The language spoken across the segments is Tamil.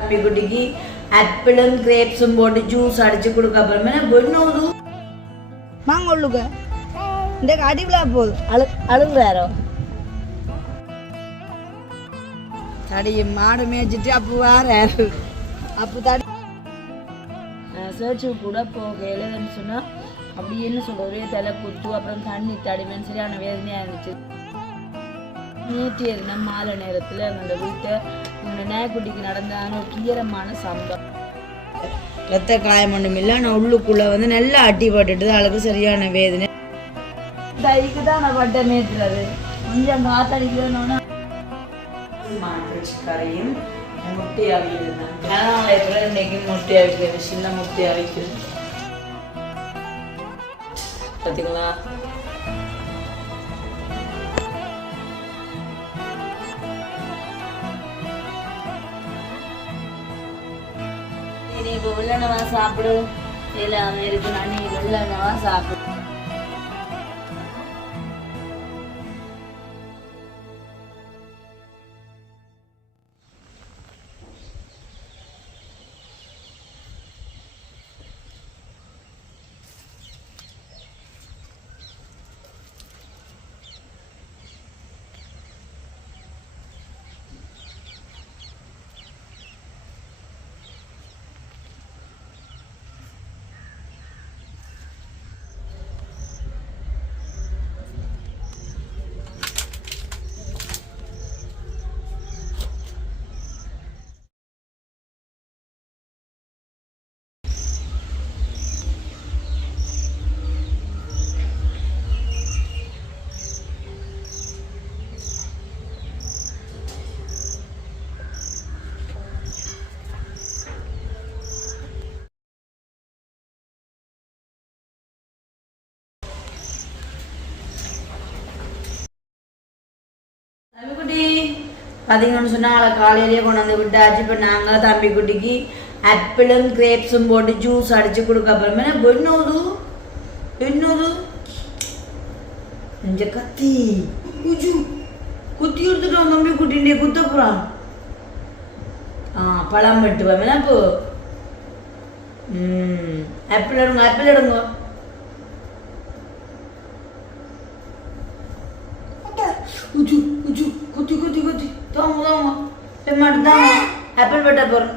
குட்டிக்கு ஆப்பிளும் கிரேப்ஸும் போட்டு ஜூஸ் அடிச்சு கொடுக்க அப்புறமே வெண்ணூது வாங்க உள்ளுக்க இந்த அடிவிழா போகுது அழு தடி மாடு மேய்ச்சிட்டு அப்போ வாராரு அப்போ தடி சர்ச்சு கூட போகையிலன்னு சொன்னா அப்படி என்ன ஒரே தலை குத்து அப்புறம் தண்ணி தடிமன் சரியான வேதனையா இருந்துச்சு நேற்று இருந்த மாலை நேரத்துல அந்த வீட்டை இந்த நாய்க்குட்டிக்கு நடந்தான ஒரு துயரமான சம்பவம். ரத்த காயம் ஒன்றும் இல்லை. ஆனால் உள்ளுக்குள்ளே வந்து நல்லா அட்டி போட்டுட்டு அவளுக்கு சரியான வேதனை. தைக்கு தான் நான் பட்ட நேற்றுறது கொஞ்சம் காத்தடிக்கிறோன்னா கரையும் முட்டை அவிக்கிறேன் அதனால இன்னைக்கு முட்டை அவிக்கிறது சின்ன முட்டை அவிக்கிறது பார்த்தீங்களா நீ இப்போ வெள்ளனவா சாப்பிடு எல்லாமே இருக்கு பார்த்தீங்கன்னு சொன்னால் அவளை காலையிலேயே கொண்டு வந்து விட்டாச்சு இப்போ நாங்கள் தம்பிக்குட்டிக்கு ஆப்பிளும் கிரேப்ஸும் போட்டு ஜூஸ் அடிச்சு கொடுக்க அப்புறமே வெண்ணூது வெண்ணூது இந்த கத்தி உஜு குத்தி எடுத்துட்டோம் தம்பி குட்டிண்டே குத்த போகிறான் ஆ பழம் வெட்டு பாமேனா இப்போ ம் ஆப்பிள் எடுங்க ஆப்பிள் எடுங்க உஜு உஜு குத்தி குத்தி குத்தி தாங்க தாங்க. பெம்மாட்டு தாங்க. ஆப்பிள் வெட்ட போகிறேன்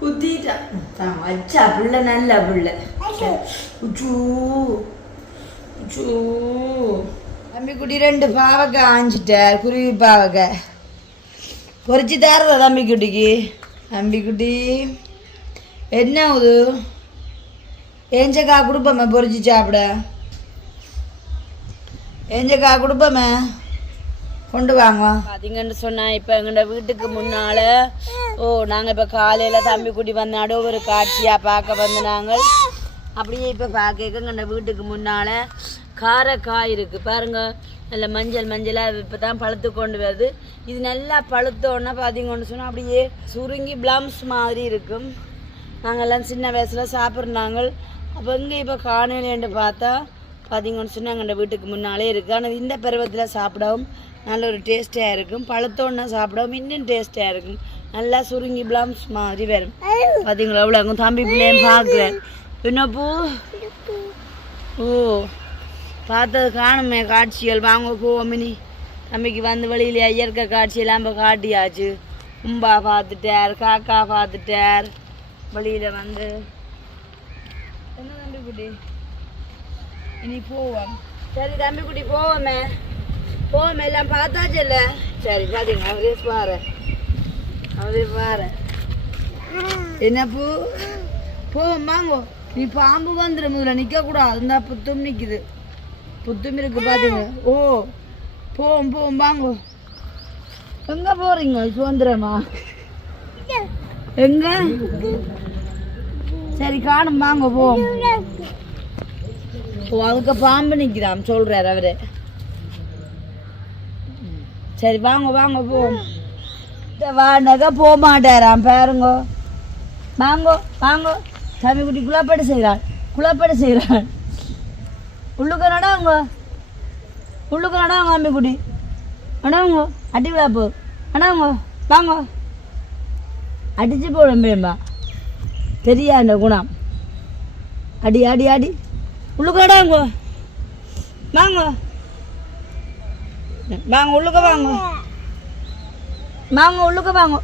குத்திட்டா. வச்சா புள்ள நல்ல புள்ள. உஜு உஜு தம்பிக்குட்டி ரெண்டு பாவக்காய் ஆஞ்சிட்டார் குருவி பாவக்காய் பொறிச்சு தரதா தம்பிக்குட்டிக்கு தம்பிக்குட்டி என்ன ஆகுது ஏஞ்சக்கா கொடுப்போமே பொறிச்சு சாப்பிட. எஞ்சக்கா கொடுப்போமே கொண்டு வாங்க. பார்த்தீங்கன்னு சொன்னா இப்போ எங்களோட வீட்டுக்கு முன்னால ஓ நாங்கள் இப்போ காலையில் தம்பி குட்டி வந்தாடோ ஒரு காட்சியாக பார்க்க வந்து நாங்கள் அப்படியே இப்போ பார்க்க எங்களோட வீட்டுக்கு முன்னால காரக்காய் இருக்கு. பாருங்க நல்ல மஞ்சள் மஞ்சளாக இப்போ தான் பழுத்து கொண்டு வருது. இது நல்லா பழுத்தோன்னா பார்த்தீங்கன்னு சொன்னால் அப்படியே சுருங்கி பிளம்ஸ் மாதிரி இருக்கும். நாங்கள்லாம் சின்ன வயசில் சாப்பிட்றாங்க அப்போ இங்கே இப்போ காணலேன்னு பார்த்தா பார்த்தீங்கன்னு சொன்னால் எங்கள் வீட்டுக்கு முன்னாலே இருக்குது ஆனால் இந்த பருவத்தில் சாப்பிடவும் நல்ல ஒரு டேஸ்டியாக இருக்கும். பழுத்தோன்னா சாப்பிடவும் இன்னும் டேஸ்டியாக இருக்கும். நல்லா சுருங்கி பிளாம்ஸ் மாதிரி வரும். பார்த்தீங்களா அவ்வளோ அங்கே தம்பி பிள்ளையும் பார்க்குறேன். என்ன பூ. ஓ பார்த்தது காணுமே காட்சிகள். வாங்க போவோம் தம்பிக்கு வந்து வழியில இயற்கை காட்சியெல்லாம் இப்போ காட்டியாச்சு. கும்பா பார்த்துட்டார் காக்கா பார்த்துட்டார். வழியில் வந்து. என்ன தம்பி குட்டி? இனி போவோம். சரி தம்பி குட்டி போவோமே. போவோமே எல்லாம் பார்த்தாச்சு இல்லை? சரி பார்த்தீங்க அவரே பாரு. அவரே பாரு. என்ன பூ? போவோம் வாங்கோ. நீ பாம்பு வந்துடும் முதல்ல நிற்கக்கூடாது இந்த புத்தும் நிற்குது புத்தும் இருக்கு பார்த்தீங்க ஓ போவோம் போவோம் வாங்கோ. எங்க போறீங்க சுதந்திரமா? எங்க? சரி காணும் வாங்க போவோம். ஓ அதுக்கு பாம்பு நிற்கிறான் சொல்கிறார் அவர். சரி வாங்க வாங்க போவோம் இந்த வாடகை போக மாட்டாராம் பாருங்க. வாங்கோ வாங்கோ. சாமி குட்டி குழாப்பாடு செய்கிறாள் குழாப்பாடு செய்கிறாள். உள்ளுக்க நடவுங்க. உள்ளுக்கு நடவுங்க சாமி குட்டி. நடவுங்க அடி விழாப்பு போ வாங்க. அடிச்சு போடும்பேம்பா தெரியா அந்த குணம். அடி அடி அடி. உள்ளுக்கடாங்க வாங்க. வாங்க. உள்ளுக்க வாங்க. வாங்க உள்ளுக்க வாங்க.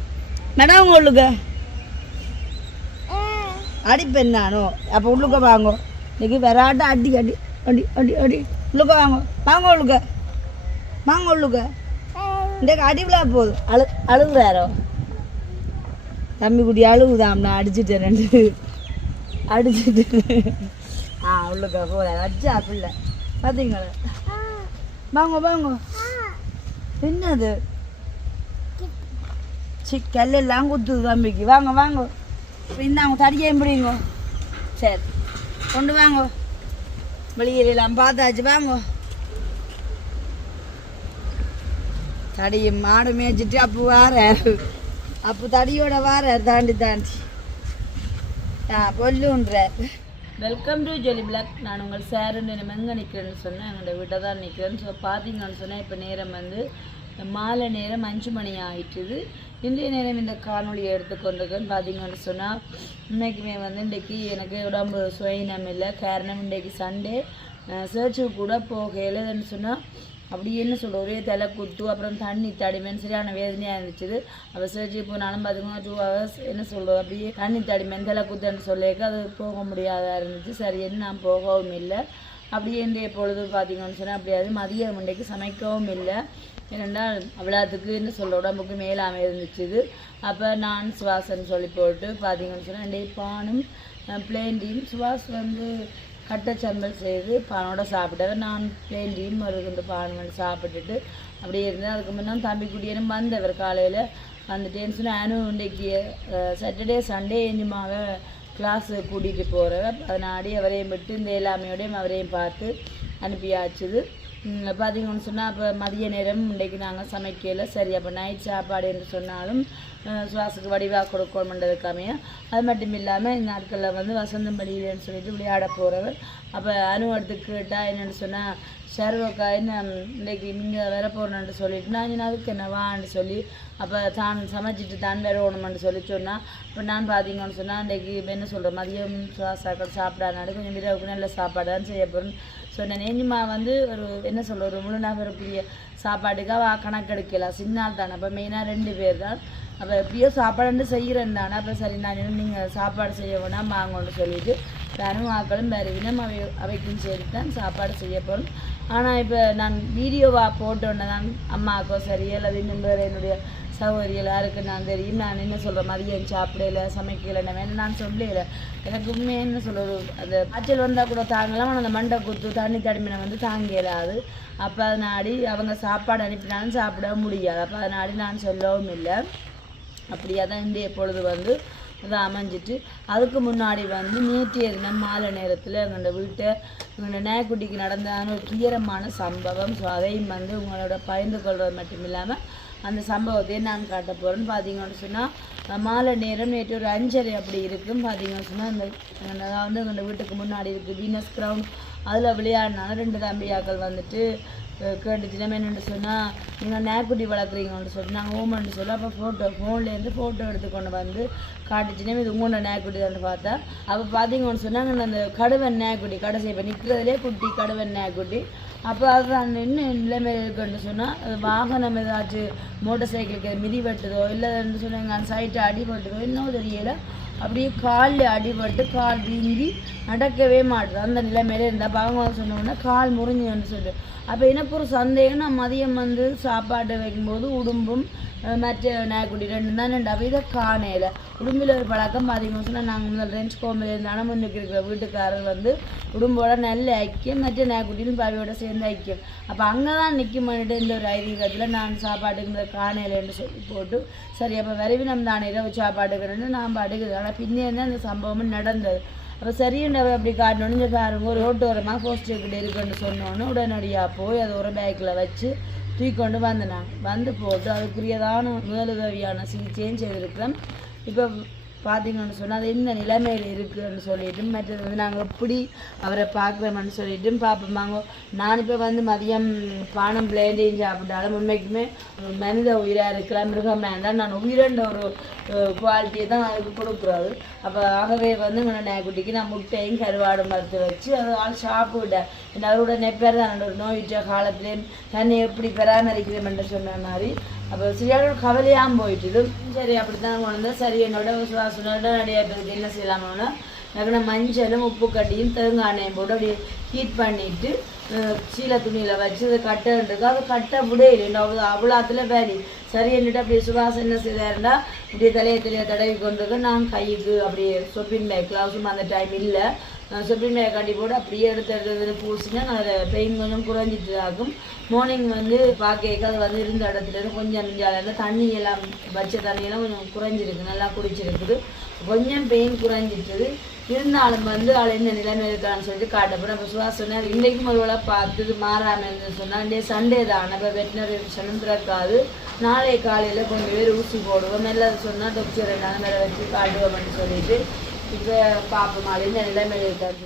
மேடம் உள்ளுக்க? அடிப்பேன் நானும் அப்போ உள்ளுக்க வாங்க. இன்னைக்கு விராட்ட அடி அடி அடி அடி அடி. உள்ளுக்க வாங்க. வாங்க உள்ளுக்க. வாங்க உள்ளுக்க. இன்றைக்கு அடி விழா போதும் அழு அழுகுறாரோ? தம்பி குட்டி அழுகுதாம்னா அடிச்சுட்டேன் ரெண்டு. அடிச்சுட்டு ஆ உள்ளுக்க போகிறேன் அடிச்சா பிள்ளை. பார்த்தீங்களா வாங்க வாங்க. என்னது? சி கல்லெல்லாம் குத்துது தம்பிக்கு. வாங்க வாங்க. இந்தாங்க தடிக்க பிடிங்க. சரி. கொண்டு வாங்க. வெளியிலாம் பார்த்தாச்சு. வாங்க. தடியை மாடு மேய்ச்சிட்டு அப்போ வாரார். அப்போ தடியோட வாரார். தாண்டி தாண்டி. ஆ பொல்லுன்றார் வெல்கம் டு ஜொலி பிளாக் நான் உங்கள் சேருன்னு நம்ம எங்கே நிற்கிறேன்னு சொன்னேன். எங்களோட வீட்டை தான் நிற்கிறேன்னு ஸோ பார்த்தீங்கன்னு சொன்னால் இப்போ நேரம் வந்து மாலை நேரம் அஞ்சு மணி ஆயிட்டுது. இன்றைய நேரம் இந்த காணொளியை எடுத்துக்கொண்டிருக்கேன்னு பார்த்தீங்கன்னு சொன்னால் இன்றைக்குமே வந்து இன்றைக்கி எனக்கு உடம்பு சுயினம் இல்லை காரணம் இன்றைக்கு சண்டே சர்ச்சுக்கு கூட போகலைன்னு சொன்னால் அப்படி என்ன சொல்ல ஒரே தலை குத்து அப்புறம் தண்ணி தடிமன் சரியான வேதனையாக இருந்துச்சு அப்போ சர்ச்சுக்கு போனாலும் பார்த்தீங்கன்னா டூ ஹவர்ஸ் என்ன சொல்கிறது அப்படியே தண்ணி தடிமன் தலை குத்துன்னு சொல்லியிருக்க அது போக முடியாதா இருந்துச்சு. சரி என்ன நான் போகவும் இல்லை. அப்படியே இன்றைய பொழுது பார்த்தீங்கன்னு சொன்னால் அப்படியாது மதியம் முண்டைக்கு சமைக்கவும் இல்லை. என்னென்னா அவ்வளோத்துக்கு என்ன சொல்ல உடம்புக்கு மேலாமை இருந்துச்சு அப்போ நான் சுவாசன்னு சொல்லி போட்டு பார்த்தீங்கன்னு சொன்னால் இன்றைய பானும் பிளேண்டியும் சுவாஸ் வந்து கட்டச்சம்பல் செய்து பானோட சாப்பிட்டாரு நான் பிளேண்டியும் ஒரு இந்த சாப்பிட்டுட்டு அப்படியே இருந்தேன். அதுக்கு முன்னே தம்பி குடியனும் வந்தவர் காலையில். வந்துட்டேன்னு சொன்னால் ஆனும் இன்றைக்கு சாட்டர்டே சண்டே எஞ்சுமாக கிளாஸ் கூட்டிகிட்டு போகிறவர் அதனாடி அவரையும் விட்டு இந்த எல்லாமையோடையும் அவரையும் பார்த்து அனுப்பியாச்சுது. பார்த்தீங்கன்னு சொன்னால் அப்போ மதிய நேரம் இன்றைக்கு நாங்கள் சமைக்கல. சரி அப்போ நைட் சாப்பாடு என்று சொன்னாலும் சுவாசுக்கு வடிவாக கொடுக்கணுன்றதுக்காமே அது மட்டும் இல்லாமல் இந்த நாட்களில் வந்து வசந்தம் படியிலன்னு சொல்லிட்டு விளையாட போகிறவர் அப்போ அனுவடுத்து கேட்டால் என்னென்னு சொன்னால் சர்வக்கா என்ன இன்றைக்கி நீங்கள் வர போகிறேன்னு சொல்லிட்டு நான் அதுக்கு என்ன வான்னு சொல்லி அப்போ தான் சமைச்சிட்டு தான் வரணுமென்னு சொல்லி சொன்னால் இப்போ நான் பார்த்தீங்கன்னு சொன்னால் இன்றைக்கி இப்போ என்ன சொல்கிறேன் மதியம் சுவாசாக்கள் சாப்பிடாது கொஞ்சம் இரவுக்கு நல்ல சாப்பாடு தான் செய்ய போகிறேன் ஸோ நான் நேஞ்சிமா வந்து ஒரு என்ன சொல்கிற ஒரு முழு நபருக்குரிய சாப்பாட்டுக்காக கணக்கெடுக்கலாம். சின்னால் தானே. அப்போ மெயினாக ரெண்டு பேர் தான். அப்போ எப்படியோ சாப்பாடு செய்கிறேன் தானே. அப்போ சரி நான் நீங்கள் சாப்பாடு செய்ய வேணாம் வாங்கன்னு சொல்லிட்டு நானும் ஆக்களும் வேறு வினம் அவை அவைக்கும் சேர்த்து தான் சாப்பாடு செய்ய போகிறோம் ஆனால் இப்போ நான் வீடியோவாக போட்டோன்னே தான் அம்மாக்கோ சரி அல்லது இன்னும் வேறு என்னுடைய சௌகரியலாக யாருக்கு நான் தெரியும். நான் என்ன சொல்கிற மாதிரி என் சாப்பிடல சமைக்கல வேணும் நான் சொல்லல எனக்கு உண்மையாக என்ன சொல்கிறது அந்த காய்ச்சல் வந்தால் கூட தாங்கலாம். ஆனால் அந்த மண்டை குத்து தண்ணி தடுமையை வந்து தாங்க அப்போ அதனாடி அவங்க சாப்பாடு அனுப்பினாலும் சாப்பிட முடியாது. அப்போ அதனாடி நான் சொல்லவும் இல்லை. அப்படியே தான் இன்றைய பொழுது வந்து அதை அமைஞ்சிட்டு அதுக்கு முன்னாடி வந்து நேற்றைய தினம் மாலை நேரத்தில் எங்களோட வீட்டை எங்களோட நேக்குட்டிக்கு நடந்தான ஒரு துயரமான சம்பவம். ஸோ அதையும் வந்து உங்களோட பகிர்ந்து கொள்வது மட்டும் இல்லாமல் அந்த சம்பவத்தை நான் காட்ட போகிறேன்னு பார்த்தீங்கன்னு சொன்னால் மாலை நேரம் நேற்று ஒரு அஞ்சரை அப்படி இருக்கும் பார்த்தீங்கன்னு சொன்னால் அந்த அதாவது வந்து எங்களோட வீட்டுக்கு முன்னாடி இருக்குது வீனஸ் கிரவுண்ட். அதில் விளையாடினாலும் ரெண்டு தம்பியாக்கள் வந்துட்டு கேட்டு தினமே என்னென்னு சொன்னால் நீங்கள் நேக்குட்டி வளர்க்குறீங்கன்னு சொல்லிட்டு நாங்கள் ஓமன்னு சொல்லி அப்போ ஃபோட்டோ ஃபோன்லேருந்து ஃபோட்டோ எடுத்துக்கொண்டு வந்து காட்டுச்சுன்னா இது உங்களோட நேக்குட்டி தான் பார்த்தா. அப்போ பார்த்தீங்கன்னு சொன்னால் அந்த கடுவன் நேக்குட்டி கடைசி இப்போ நிற்கிறதுலே குட்டி கடுவன் நேக்குட்டி அப்போ அதுதான் நின்று நிலைமை இருக்குன்னு சொன்னால் வாகனம் ஏதாச்சும் மோட்டார் சைக்கிளுக்கு மிதி வெட்டுதோ இல்லைன்னு சொன்னாங்க அந்த சைட்டு அடிபட்டுதோ இன்னும் தெரியல. அப்படியே காலில் அடிபட்டு கால் வீங்கி நடக்கவே மாட்டுது. அந்த நிலைமையில இருந்தால் அப்போ அவங்க சொன்னோன்னா கால் முறிஞ்சுன்னு சொல்லிட்டு அப்போ எனக்கு ஒரு சந்தேகம் நான் மதியம் வந்து சாப்பாடு வைக்கும்போது உடும்பும் மற்ற நாய்க்குட்டி ரெண்டு தான் ரெண்டு அப்போ இதை காணையில் உடும்பில் ஒரு பழக்கம் பார்த்தீங்கன்னு சொன்னால் நாங்கள் முதல் ரெஞ்ச் கோமிலேருந்து அனமுன்னுக்கு இருக்கிற வீட்டுக்காரர் வந்து உடம்போட நல்ல ஐக்கியம் மற்ற நாய்க்குட்டியும் பாவியோட சேர்ந்து ஐக்கியம் அப்போ அங்கே தான் நிற்கும் பண்ணிட்டு இந்த ஒரு ஐதீகத்தில் நான் சாப்பாட்டுங்கிற இந்த காணையிலன்னு சொல்லி போட்டு சரி அப்போ விரைவில் நம்ம தானே இரவு சாப்பாட்டுக்கிறேன்னு நான் பாட்டுக்கு ஆனால் பின்னே தான் அந்த சம்பவமும் நடந்தது அப்போ சரிண்டவை அப்படி காட்டணும்னு இந்த பாருங்க ஒரு ரோட்டோரமாக போஸ்ட் கிட்ட இருக்குன்னு சொன்னோன்னு உடனடியாக போய் அதை ஒரு பேக்கில் வச்சு தூக்கி கொண்டு வந்தேன். வந்து போட்டு அதுக்குரியதான முதலுதவியான சிகிச்சையும் செய்திருக்கிறேன். இப்போ பார்த்தீங்கன்னு சொன்னால் அது என்ன நிலைமையில் இருக்குதுன்னு சொல்லிட்டு மற்றது வந்து நாங்கள் எப்படி அவரை பார்க்குறோம்னு சொல்லிட்டு பார்ப்போமாங்க நான் இப்போ வந்து மதியம் பானம் பிளேண்டையும் சாப்பிட்டாலும் உண்மைக்குமே மனித உயிராக இருக்கிற மிருகம் வேண்டாம் நான் உயிரண்ட ஒரு குவாலிட்டியை தான் அதுக்கு கொடுக்குறாரு. அப்போ ஆகவே வந்து எங்கள் நாய்க்குட்டிக்கு நான் முட்டையும் கருவாடு மறுத்து வச்சு அதை ஆள் சாப்பிட்டேன் என்ன அவரோட நெப்பேர் தான். நோயிட்ட காலத்திலே தன்னை எப்படி பராமரிக்கிறோம் சொன்ன மாதிரி. அப்போ சரியான ஒரு கவலையாகவும் போயிட்டுது. சரி அப்படி தான் கொண்டு சரி என்னோட சுவாசனோட நிறைய பேருக்கு என்ன செய்யலாமோன்னா நகன மஞ்சளும் உப்பு கட்டியும் தேங்காய் போட்டு அப்படியே ஹீட் பண்ணிட்டு சீலை துணியில் வச்சு அதை கட்டுறதுக்கு அது கட்ட முடியல. அவ்வளோ அவ்வளோத்துல வேலி. சரி என்னட்டு அப்படியே சுவாசம் என்ன செய்தாருண்டா இப்படியே தலையை தலையை தடவி கொண்டு நான் கைக்கு அப்படியே சொப்பின் பேக் க்ளவுஸும் அந்த டைம் இல்லை. சொப்பின் பேக் கட்டி போட்டு அப்படியே எடுத்து எடுத்து பூசினா அதில் பெயின் கொஞ்சம் குறைஞ்சிட்டு ஆகும் மார்னிங் வந்து பார்க்க அது வந்து இருந்த இடத்துல இருந்து கொஞ்சம் நெஞ்சால தண்ணி எல்லாம் வச்ச தண்ணியெல்லாம் கொஞ்சம் குறைஞ்சிருக்கு நல்லா குடிச்சிருக்குது. கொஞ்சம் பெயின் குறைஞ்சிட்டுது. இருந்தாலும் வந்து அவள் என்ன நிலைமை இருக்கான்னு சொல்லிட்டு காட்டப்போ அப்போ சுவா சொன்னார் இன்றைக்கும் ஒரு வேளை மாறாமல் இருந்து சொன்னால் இன்றைய சண்டே தான். இப்போ வெட்டினரி சனம் திறக்காது. நாளை காலையில் கொஞ்சம் பேர் ஊசி போடுவோம். நல்லது சொன்னால் டாக்டர் ரெண்டாவது மேலே வச்சு காட்டுவோம்னு சொல்லிட்டு இப்போ பார்ப்போம் அப்படின்னு என்ன நிலைமையில் இருக்காது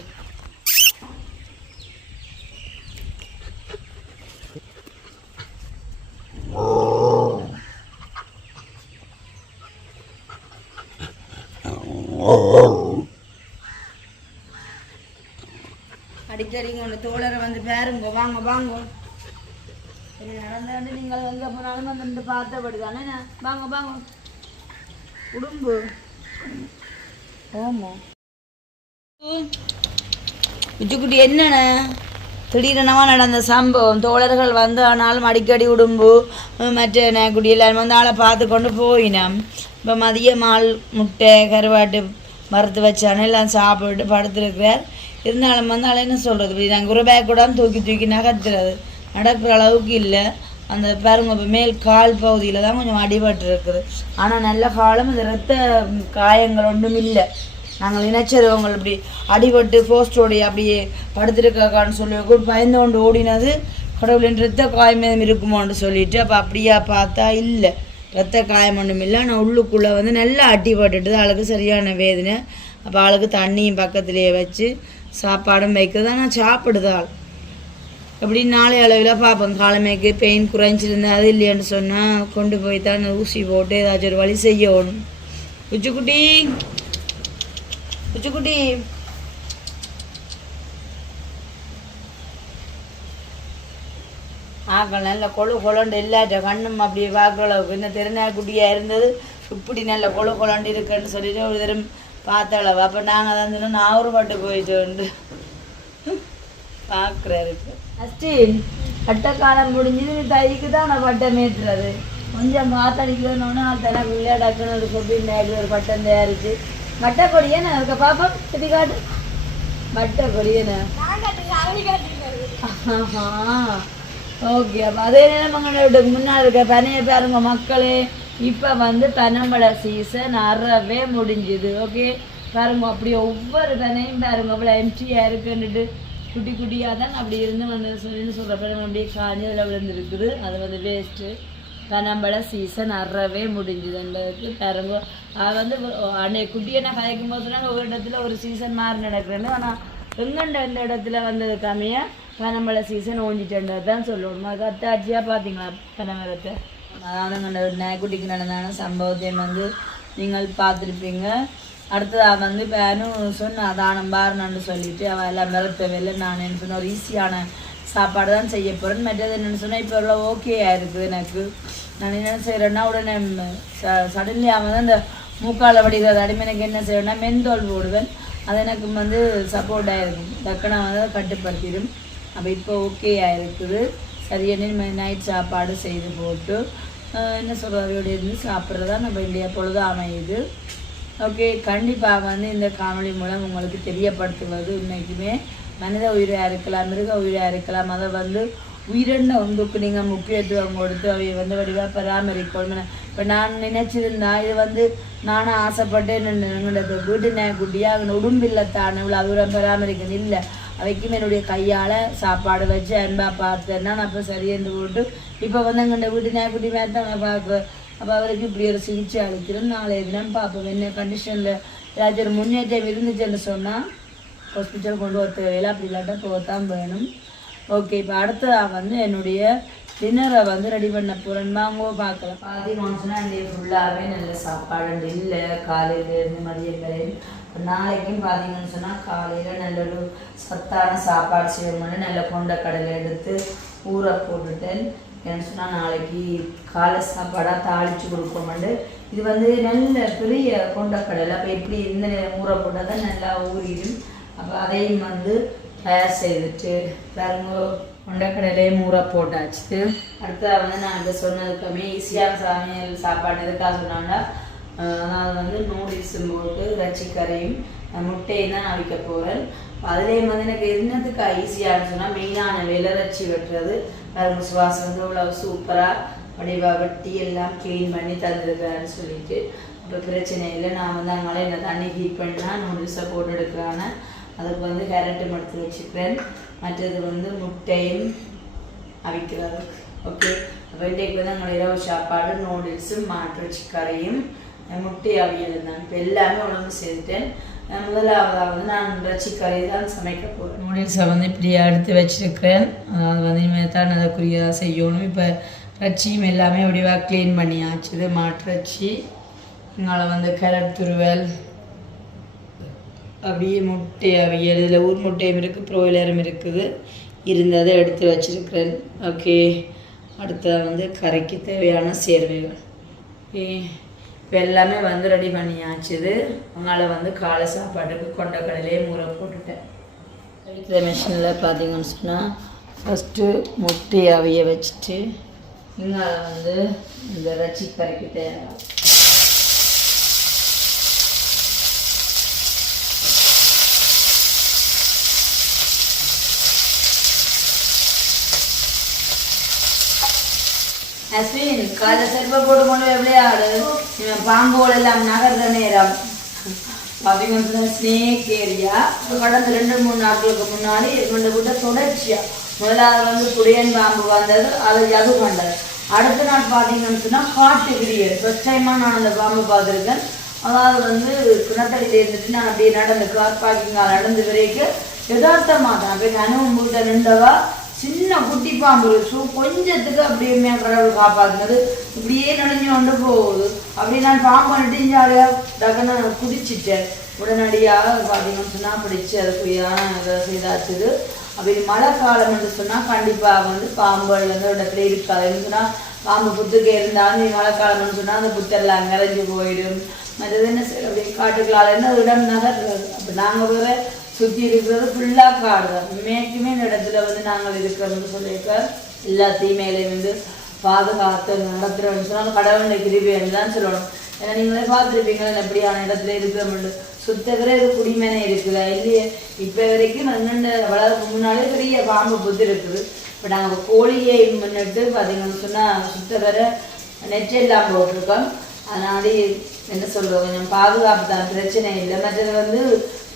அடிக்கடிங்க உங்க தோழரை வந்து பேருங்க வாங்க வாங்க. நடந்தாண்டு நீங்கள் எங்கே போனாலும் வந்து பார்த்தபடி தானே வாங்க வாங்க. உடும்பு. ஓமோ விச்சுக்குட்டி என்னண்ணே? திடீரெனவா நடந்த சம்பவம். தோழர்கள் வந்து ஆனாலும் அடிக்கடி உடும்பு மற்ற நாய்க்குடி எல்லாரும் வந்து ஆளை பார்த்து கொண்டு போயினோம். இப்போ மதியம் ஆள் முட்டை கருவாட்டு மறுத்து வச்சானே எல்லாம் சாப்பிட்டு படுத்துருக்கிறார். இருந்தாலும் வந்து ஆள் என்ன சொல்கிறது இப்படி நாங்கள் குருபாய் கூட தூக்கி தூக்கி நகர்த்துறது. நடக்கிற அளவுக்கு இல்லை. அந்த பாருங்க இப்போ மேல் கால் பகுதியில் தான் கொஞ்சம் அடிபட்டு இருக்குது. ஆனால் நல்ல காலம் இந்த ரத்த காயங்கள் ஒன்றும் இல்லை. நாங்கள் நினைச்சிருவங்க இப்படி அடிபட்டு போஸ்டோடி அப்படியே படுத்திருக்கான்னு சொல்லி பயந்து கொண்டு ஓடினது கடவுளின் ரத்த காயம் எதுவும் இருக்குமோன்னு சொல்லிட்டு அப்போ அப்படியா பார்த்தா இல்லை. ரத்த காயம் ஒன்றும் இல்லை. ஆனால் உள்ளுக்குள்ளே வந்து நல்லா அடிபட்டுட்டு ஆளுக்கு சரியான வேதனை. அப்போ ஆளுக்கு தண்ணியும் பக்கத்துலேயே வச்சு சாப்பாடும் வைக்கிறது? ஆனால் சாப்பிடுதாள் எப்படி நாளை அளவில் பார்ப்போம். காலமேக்கு பெயின் குறைஞ்சிருந்தா அது இல்லையான்னு சொன்னால் கொண்டு போய் தான் ஊசி போட்டு ஏதாச்சும் ஒரு வழி செய்யணும். உச்சுக்குட்டி உச்சுக்குட்டி ஆக்கள் நல்ல கொழு கொழண்டு இல்லாட்ட கண்ணும் அப்படியே பார்க்குற அளவுக்கு. இந்த திருநாய்க்குட்டியாக இருந்தது இப்படி நல்ல கொழு கொழண்டு இருக்குன்னு சொல்லிட்டு ஒரு தரம் பார்த்த அளவு. அப்போ நாங்கள் தான் சொன்னோம் ஒரு பட்டு போயிட்டு பார்க்குறாரு அஸ்டின் பட்டக்காலம் முடிஞ்சது தைக்கு தான் நான் பட்டம் ஏற்றுறது. கொஞ்சம் காத்தடிக்கிறோன்னு அதெல்லாம் விளையாடாக்குன்னு ஒரு சொல்லி நேரில் ஒரு பட்டம் தயாரிச்சு. மட்டை நான் இருக்க பாப்பா சுட்டி காட்டு. மட்டை நான் ஓகே அப்போ அதே நேரம் மங்களோட முன்னாடி இருக்க பனையை பாருங்க மக்களே. இப்போ வந்து பனம்பழ சீசன் அறவே முடிஞ்சுது ஓகே பாருங்க அப்படி ஒவ்வொரு பனையும் பாருங்க அவ்வளோ எம்டியாக இருக்குன்னுட்டு. குட்டி குட்டியாக தான் அப்படி இருந்து வந்து சொல்லி சொல்கிறப்ப அப்படியே காஞ்சி அதில் விழுந்துருக்குது. அது வந்து வேஸ்ட்டு கனம்பழ சீசன் அறவே முடிஞ்சுதுன்றதுக்கு பாருங்க. அது வந்து அன்னைக்கு குட்டியை நான் கதைக்கும் போது சொன்னாங்க ஒரு இடத்துல ஒரு சீசன் மாறி நடக்கிறேன்னு ஆனால் எங்கண்ட இந்த இடத்துல வந்தது கம்மியாக பனம்பழ சீசன் ஓஞ்சிட்டேன்றது தான் சொல்லணும் அது அத்தாட்சியாக பார்த்தீங்களா பனமரத்தை அதாவது நாய்க்குட்டிக்கு நடந்தான சம்பவத்தையும் வந்து நீங்கள் பார்த்துருப்பீங்க. அடுத்ததாக வந்து பேனும் சொன்ன தானம் பாருன்னு சொல்லிட்டு அவள் எல்லாம் மிரட்டவில்லை நான் என்ன சொன்ன ஒரு ஈஸியான சாப்பாடு தான் செய்ய போகிறேன் மற்றது என்னென்னு சொன்னால் இப்போ எவ்வளோ ஓகே இருக்குது எனக்கு. நான் என்ன செய்கிறேன்னா உடனே சடன்லி அவன் தான் இந்த படிக்கிறத அடிமை. எனக்கு என்ன செய்வேன்னா மென்தோல் போடுவேன். அது எனக்கு வந்து சப்போர்ட் இருக்கும். டக்குன்னு வந்து கட்டுப்படுத்திடும். அப்போ இப்போ ஓகே இருக்குது. சரியான நைட் சாப்பாடு செய்து போட்டு என்ன சொல்கிறது இருந்து சாப்பிட்றதா நம்ம இந்தியா பொழுது அமையுது. ஓகே கண்டிப்பாக வந்து இந்த காணொளி மூலம் உங்களுக்கு தெரியப்படுத்துவது இன்றைக்குமே மனித உயிராக இருக்கலாம் மிருக உயிராக இருக்கலாம் அதை வந்து உயிரின ஒன்றுக்கு நீங்கள் முக்கியத்துவம் கொடுத்து அவை வந்து வடிவாக பராமரிக்கணும். இப்போ நான் நினைச்சிருந்தா இது வந்து நானும் ஆசைப்பட்டு என்னோட வீட்டு நாய்க்குட்டியாக அவன் உடும்பில்லத்தான இவ்வளோ தூரம் பராமரிக்கணும். இல்லை அவைக்கும் என்னுடைய கையால் சாப்பாடு வச்சு அன்பாக பார்த்தேன்னா நான் இப்போ சரியென்று போட்டு இப்போ வந்து எங்கள்கிட்ட வீட்டு நாய்க்குட்டி மாதிரி தான் பார்க்க அப்போ அவருக்கு இப்படி ஒரு சிகிச்சை அளிக்கிறோம். நாளைய தினம் பார்ப்போம் என்ன கண்டிஷனில் ஏதாச்சும் ஒரு முன்னேற்றம் இருந்துச்சுன்னு சொன்னால் ஹாஸ்பிட்டல் கொண்டு வர தேவையில்லை. அப்படி இல்லாட்டா போகத்தான் வேணும். ஓகே இப்போ அடுத்ததாக வந்து என்னுடைய டின்னரை வந்து ரெடி பண்ண போகிறேன் வாங்கோ பார்க்கலாம். பார்த்தீங்கன்னு சொன்னால் இன்றைய ஃபுல்லாகவே நல்ல சாப்பாடு இல்லை காலையிலேருந்து மதியம் வரையும் நாளைக்கும் பார்த்தீங்கன்னு சொன்னால் காலையில் நல்ல ஒரு சத்தான சாப்பாடு செய்யணும்னு நல்ல கொண்ட கடலை எடுத்து ஊற போட்டுட்டேன். ஏன்னு சொன்னால் நாளைக்கு காலை சாப்பாடாக தாளித்து கொடுப்போம்ண்டு இது வந்து நல்ல பெரிய கொண்டக்கடலை. அப்போ எப்படி இந்த நேரம் ஊற போட்டால் தான் நல்லா ஊறிடும். அப்போ அதையும் வந்து தயார் செய்துட்டு பாருங்க கொண்டக்கடலையும் ஊற போட்டாச்சு. அடுத்த வந்து நான் இப்போ சொன்னதுக்குமே ஈஸியான சமையல் சாப்பாடு எதுக்காக சொன்னாங்கன்னா நான் அதாவது வந்து நூடுல்ஸும் போட்டு ரச்சிக்கரையும் முட்டையும் தான் நான் வைக்க போகிறேன் அதுலேயும் வந்து எனக்கு என்னத்துக்கு ஈஸியாக சொன்னால் மெயினான விலரச்சி ரச்சி வெட்டுறது. பாருங்க சுவாசம் வந்து இவ்வளோ சூப்பராக வடிவா வெட்டி எல்லாம் க்ளீன் பண்ணி தந்துருக்காருன்னு சொல்லிட்டு. இப்போ பிரச்சனை இல்லை. நான் வந்து அங்கே என்ன தண்ணி ஹீட் பண்ணால் நூடுல்ஸை போட்டு எடுக்கிறானே அதுக்கு வந்து கேரட்டும் எடுத்து வச்சுக்கிறேன். மற்றது வந்து முட்டையும் அவிக்கிறது ஓகே அப்போ இன்றைக்கு வந்து எங்களோட இரவு சாப்பாடு நூடுல்ஸும் மாட்டுறச்சி கறியும் முட்டை அவியல் தான். இப்போ எல்லாமே உடம்பு சேர்த்துட்டேன் முதலாவதாக வந்து நான் ரச்சி கறி தான் சமைக்க போகிறேன் நூடுல்ஸை வந்து இப்படி எடுத்து வச்சிருக்கிறேன். அதாவது வந்து இனிமேல் தான் அதற்குரியதாக செய்யணும். இப்போ ரச்சியும் எல்லாமே வடிவாக க்ளீன் பண்ணியாச்சுது மாட்டுறச்சி இங்கால வந்து கேரட் துருவல் அப்படியே முட்டை அவியல். இதில் ஊர் முட்டையும் இருக்குது ப்ரோயிலரும் இருக்குது. இருந்ததை எடுத்து வச்சிருக்கிறேன். ஓகே அடுத்தது வந்து கரைக்கு தேவையான சேர்வைகள். ஓகே இப்போ எல்லாமே வந்து ரெடி பண்ணியாச்சுது. அதனால் வந்து காலை சாப்பாட்டுக்கு கொண்ட கடலையே முறை போட்டுட்டேன். அடிக்கிற மிஷினில் பார்த்தீங்கன்னு சொன்னால் ஃபஸ்ட்டு முட்டை அவிய வச்சுட்டு இங்கே வந்து இந்த ரச்சி பறிக்கிட்டேன் அஸ்வின் கால செல்வ போட்டு கொண்டு விளையாடு. இவன் பாம்போல் எல்லாம் நகர்ந்த நேரம் பாப்பிங்க ஸ்னேக் ஏரியா. கடந்த ரெண்டு மூணு நாட்களுக்கு முன்னாடி ரெண்டு விட்ட தொடர்ச்சியா. முதலாவது வந்து புடியன் பாம்பு வந்தது அது யது கண்டது. அடுத்த நாள் பார்த்தீங்கன்னு சொன்னால் காட்டு விரியல் ஃபர்ஸ்ட் டைமாக நான் அந்த பாம்பு பார்த்துருக்கேன். அதாவது வந்து கிணத்தடியில் இருந்துட்டு நான் அப்படியே நடந்து கார் பார்க்கிங் நடந்து வரைக்கும் யதார்த்தமாக தான். அப்படியே அனுபவம் நின்றவா? சின்ன குட்டி பாம்பு ஸோ கொஞ்சத்துக்கு அப்படியே மேல் கடவுள் காப்பாத்துனது. இப்படியே நனைஞ்சு கொண்டு போகுது. அப்படி நான் பாம்பு நட்டிஞ்சாலையா டக்குன்னு குடிச்சிட்டேன். உடனடியாக பார்த்தீங்கன்னு சொன்னால் பிடிச்சி அதுக்குரியான இதை செய்தாச்சுது அப்படி மழை காலம் என்று சொன்னால் கண்டிப்பாக வந்து பாம்புகள் வந்து இடத்துல இருக்காதுன்னு சொன்னால் பாம்பு புத்துக்கு இருந்தாலும் நீ மழை காலம்னு சொன்னால் அந்த புத்தெல்லாம் நிறைஞ்சு போயிடும். மற்றது என்ன செய்ய அப்படியே காட்டுக்களால் என்ன இடம் நகர் அப்போ நாங்கள் வேற சுற்றி இருக்கிறது ஃபுல்லாக காடு தான் மேற்குமே இந்த இடத்துல வந்து நாங்கள் இருக்கிறோம்னு சொல்லியிருக்கார் எல்லாத்தையும் மேலே இருந்து பாதுகாத்து நடத்துகிறோம்னு சொன்னால் கடவுளுடைய கிருபின்னு தான் சொல்லணும். ஏன்னா நீங்களே பார்த்துருப்பீங்களா எப்படியான இடத்துல இருக்கிறோம்னு சுத்தவரை இது குடிமனை இருக்குதா? இல்லையே. இப்போ வரைக்கும் ரெண்டு வளர்க்கு முன்னாலே பெரிய பாம்பு புத்து இருக்குது. இப்போ நாங்கள் கோழியை முன்னிட்டு பார்த்தீங்கன்னு சொன்னால் சுத்தவரை நெட் எல்லாம் போட்டிருக்கோம். அதனால என்ன சொல்கிறோம் கொஞ்சம் பாதுகாப்பு தான் பிரச்சனை இல்லை. மற்றது வந்து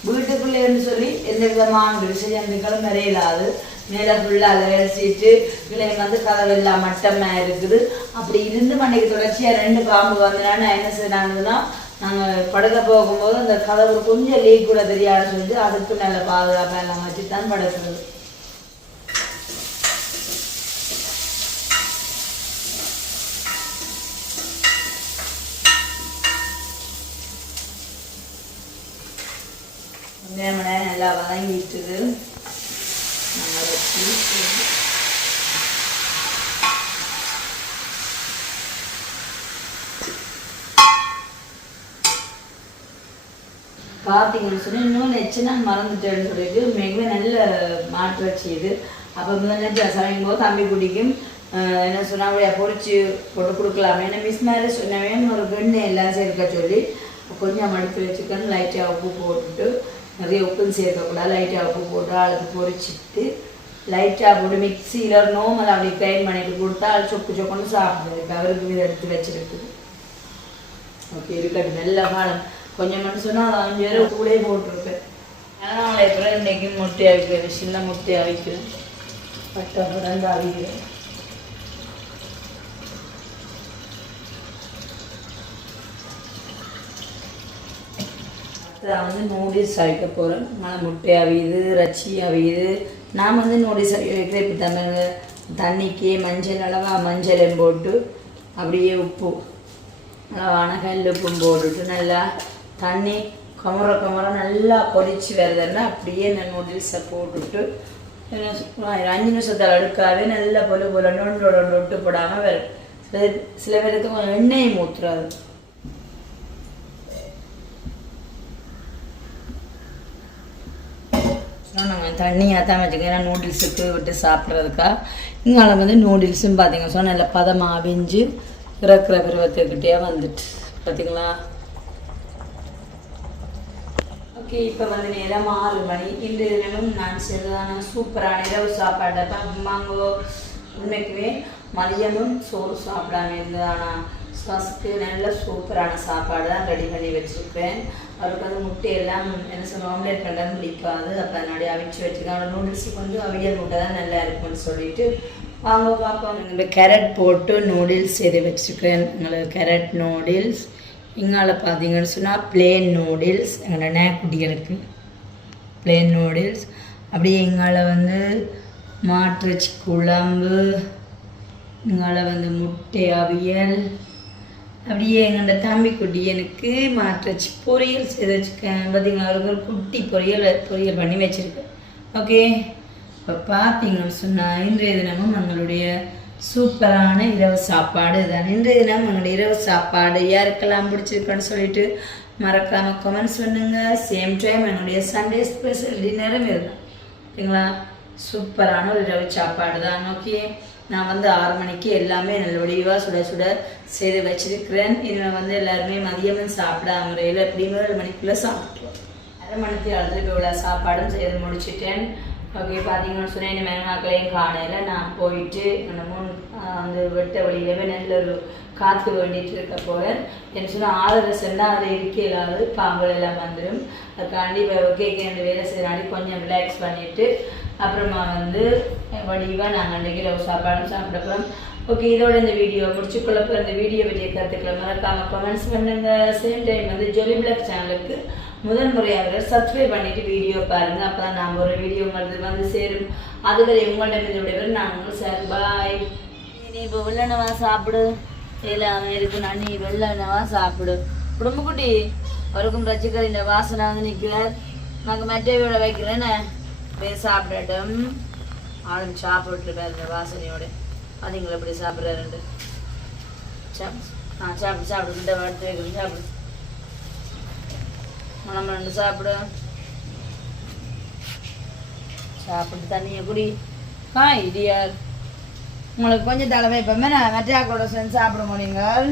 வீட்டுக்குள்ளேன்னு சொல்லி எந்த விதமான விஷயங்களும் இல்லாது. மேலே ஃபுல்லாக அதை வேசிட்டு பிள்ளைங்க வந்து கதவெல்லாம் மட்டமாக இருக்குது. அப்படி இருந்து மண்டைக்கு தொடர்ச்சியாக ரெண்டு பாம்பு வந்தனா என்ன செய்யறாங்கன்னா நாங்கள் படுக்க போகும்போது அந்த கதவு கொஞ்சம் லீக் கூட தெரியாதுன்னு சொல்லிட்டு அதுக்கு நல்ல பாதுகாப்பாக எல்லாம் வச்சு தான் படுக்கிறது. வேமனை நல்லா வதங்கிட்டுது. நல்லா வச்சு பார்த்தீங்கன்னு சொல்லி இன்னும் நெச்சுனா நான் மறந்துட்டேன்னு சொல்லிட்டு மிகவும் நல்ல மாற்று வச்சு இது. அப்போ முதல்ல சமைக்கும் போது தம்பி குடிக்கும் என்ன சொன்னால் அப்படியே பொரிச்சு போட்டு கொடுக்கலாமே. ஏன்னா மிஸ் மேரேஜ் சொன்னவே ஒரு பெண்ணு எல்லாம் சேர்க்க சொல்லி கொஞ்சம் மடித்து வச்சுக்கணும் லைட்டாக உப்பு போட்டுட்டு நிறைய உப்பு சேர்க்கக்கூடாது. லைட்டாக உப்பு போட்டு ஆளுக்கு பொரிச்சிட்டு லைட்டாக போட்டு மிக்சியில் நோமல் அப்படி கிரைண்ட் பண்ணிட்டு கொடுத்தா அது சொக்கு சொக்குன்னு சாப்பிடுறதுக்கு அவருக்கு இதை எடுத்து வச்சுருக்குது. ஓகே இருக்கட்டும். நல்ல காலம் கொஞ்சம் மட்டும் சொன்னால் அது அஞ்சு பேரும் கூட போட்டிருப்பேன். அதனால் எப்போ இன்றைக்கி முட்டை அவிக்கிறேன் சின்ன முட்டை அவிக்கிறேன் பட்டை பிறந்து அவிக்கிறேன். நான் வந்து நூடுல்ஸ் அவிக்க போகிறேன் நான் முட்டை அவியுது ரச்சி அவியுது. நான் வந்து நூடுல்ஸ் அவிக்க வைக்கிறேன் இப்போ தமிழ் தண்ணிக்கு மஞ்சள் அளவாக மஞ்சளையும் போட்டு அப்படியே உப்பு அளவான கல் உப்பும் போட்டுட்டு நல்லா தண்ணி குமர குமர நல்லா கொதிச்சு வருதுன்னா அப்படியே நான் நூடுல்ஸை போட்டுட்டு அஞ்சு நிமிஷத்தில் அடுக்காவே நல்லா பொல பொல நொண்டோட ஒட்டு போடாமல் வரும். சில சில பேருக்கு கொஞ்சம் எண்ணெயும் ஊற்றுறாரு நாங்கள் தண்ணியாக தான் வச்சுக்கோங்க. ஏன்னா நூடுல்ஸுக்கு விட்டு சாப்பிட்றதுக்கா. இங்கால வந்து நூடுல்ஸும் பார்த்தீங்க சொன்னால் நல்ல பதமாக அவிஞ்சு இறக்குற பருவத்துக்கிட்டே வந்துட்டு பார்த்தீங்களா ஓகே இப்போ வந்து நேரம் ஆறு மணி இந்த தினமும் நான் செய்ததான சூப்பரான இரவு சாப்பாடு மாங்கோ உண்மைக்குமே மதியமும் சோறு சாப்பிடாம இருந்ததானா ஃபஸ்ட்டு நல்ல சூப்பரான சாப்பாடு தான் ரெடி பண்ணி வச்சுருப்பேன். அவருக்கு வந்து முட்டையெல்லாம் என்ன சொல்லுவோம் ஆம்லேட் பண்ணலாம் பிடிக்காது அப்போ அதனுடைய அவிச்சு வச்சுருக்காங்க அவரோட நூடுல்ஸுக்கு வந்து அவியல் முட்டை தான் நல்லா இருக்கும்னு சொல்லிட்டு அவங்க பார்ப்போம் நம்ம கேரட் போட்டு நூடுல்ஸ் எது வச்சுருக்கேன்? எங்களுக்கு கேரட் நூடுல்ஸ் இங்கால பார்த்தீங்கன்னு சொன்னால் பிளேன் நூடுல்ஸ் எங்களோட நேக்குட்டிகளுக்கு பிளேன் நூடுல்ஸ் அப்படியே இங்கால வந்து மாட்டுச்சி குழம்பு. இங்கால வந்து முட்டை அவியல். அப்படியே எங்கள் தம்பி குட்டி எனக்கு மாற்றச்சு பொரியல் செய்து வச்சுருக்கேன். பார்த்தீங்களா அவருக்கு ஒரு குட்டி பொரியல் பொரியல் பண்ணி வச்சுருக்கேன். ஓகே இப்போ பார்த்தீங்கன்னு சொன்னால் இன்றைய தினமும் எங்களுடைய சூப்பரான இரவு சாப்பாடு தான். இன்றைய தினம் எங்களுடைய இரவு சாப்பாடு யாருக்கெல்லாம் பிடிச்சிருக்குன்னு சொல்லிட்டு மறக்காமல் கமெண்ட்ஸ் பண்ணுங்க சேம் டைம் என்னுடைய சண்டே ஸ்பெஷல் டின்னரும் இருக்கும் ஓகேங்களா சூப்பரான ஒரு இரவு சாப்பாடு தான். ஓகே நான் வந்து ஆறு மணிக்கு எல்லாமே நல்லொடிவாக சுட சுட செய்து வச்சிருக்கிறேன். இதில் வந்து எல்லாருமே மதியமும் சாப்பிடாம முறையில் எப்படியுமே ஒரு மணிக்குள்ளே சாப்பிட்ருவோம் அரை மணிக்கு அழுது இவ்வளோ சாப்பாடும் செய்து முடிச்சிட்டேன். ஓகே பார்த்தீங்கன்னு சொன்னால் இந்த மேங்காக்களையும் காலையில் நான் போயிட்டு என்ன மூணு அந்த வெட்ட வழியிலவே நல்ல ஒரு காற்று வேண்டிட்டு இருக்க போகிறேன் என்ன சொன்னால் ஆறு சென்றால் அது இருக்க இல்லாது பாம்புகள் எல்லாம் வந்துடும் அதுக்காண்டி இப்போ ஓகே அந்த வேலை செய்யறாண்டி கொஞ்சம் ரிலாக்ஸ் பண்ணிவிட்டு அப்புறமா வந்து வடிவாக நாங்கள் அன்றைக்கி ரவு சாப்பாடும் சாப்பிட போகிறோம் ஓகே இதோட இந்த வீடியோ முடிச்சுக்கொள்ளப்போ இந்த வீடியோ பற்றிய கருத்துக்களை மறக்காம கமெண்ட்ஸ் பண்ணுங்க. சேம் டைம் வந்து ஜொலி பிளாக் சேனலுக்கு முதல் முறையாக சப்ஸ்கிரைப் பண்ணிட்டு வீடியோ பாருங்க. அப்போ தான் நாங்கள் ஒரு வீடியோ மருந்து வந்து சேரும். அதுவரை உங்களிடம் இந்த விடைபெறும். நான் சார். பாய் நீ இப்போ வெள்ளனவா சாப்பிடு. எல்லாமே இருக்கு நான் நீ வெள்ளனவா சாப்பிடு. குடும்பக்குட்டி அவருக்கும் ரசிகர் இந்த வாசனை வந்து நிற்கிறார் நாங்கள் மெட்டையோட வைக்கிறேன்னு போய் சாப்பிடட்டும். ஆளும் சாப்பிட்டுருக்காரு இந்த வாசனையோட. அதுங்களை எப்படி சாப்பிட்றாருண்டு சாப் ஆ சாப்பிடு சாப்பிடு இந்த எடுத்து வைக்கணும் சாப்பிடு. மனம் ரெண்டு சாப்பிடு. சாப்பிட்டு தண்ணியை குடி. ஆ இடியார். உங்களுக்கு கொஞ்சம் தலைமை இப்போ மற்ற கூட செஞ்சு சாப்பிட நீங்கள்.